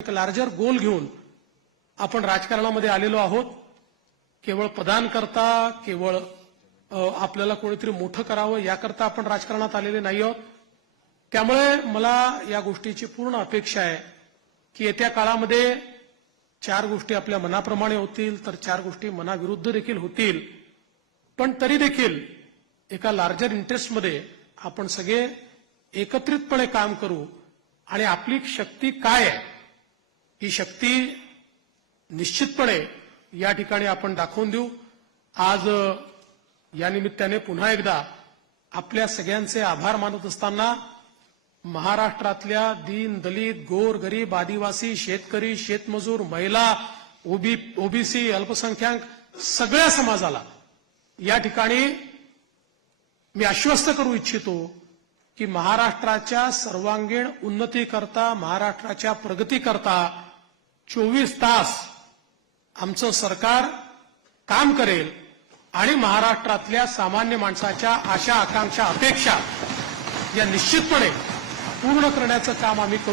एक larger goal घेऊन आपण राजकारणामध्ये आलेलो आहोत. केवळ पदांकरता, केवळ आपल्याला कोणीतरी मोठं करावं याकरता आपण राजकारणात आलेले नाही आहोत. त्यामुळे मला या गोष्टीची पूर्ण अपेक्षा आहे की येत्या काळामध्ये 4 गोष्टी आपल्या मनाप्रमाणे होतील, तर 4 गोष्टी मनाविरुद्ध देखील होतील. पण तरी देखील एका लार्जर इंटरेस्टमध्ये आपण सगळे एकत्रितपणे काम करू आणि आपली शक्ती काय आहे ही शक्ती निश्चितपणे या ठिकाणी आपण दाखवून देऊ. आज या निमित्ताने पुन्हा एकदा आपल्या सगळ्यांचे आभार मानत असताना महाराष्ट्रातल्या दीन, दलित, गोर, गरीब, आदिवासी, शेतकरी, शेतमजूर, महिला, ओबीसी, अल्पसंख्याक सगळ्या समाजाला या ठिकाणी मी आश्वस्त करू इच्छितो की महाराष्ट्राच्या सर्वांगीण उन्नतीकरता, महाराष्ट्राच्या प्रगतीकरता 24 तास आमचं सरकार काम करेल आणि महाराष्ट्रातल्या सामान्य माणसाच्या आशा, आकांक्षा, अपेक्षा या निश्चितपणे पूर्ण करण्याचं काम आम्ही करू.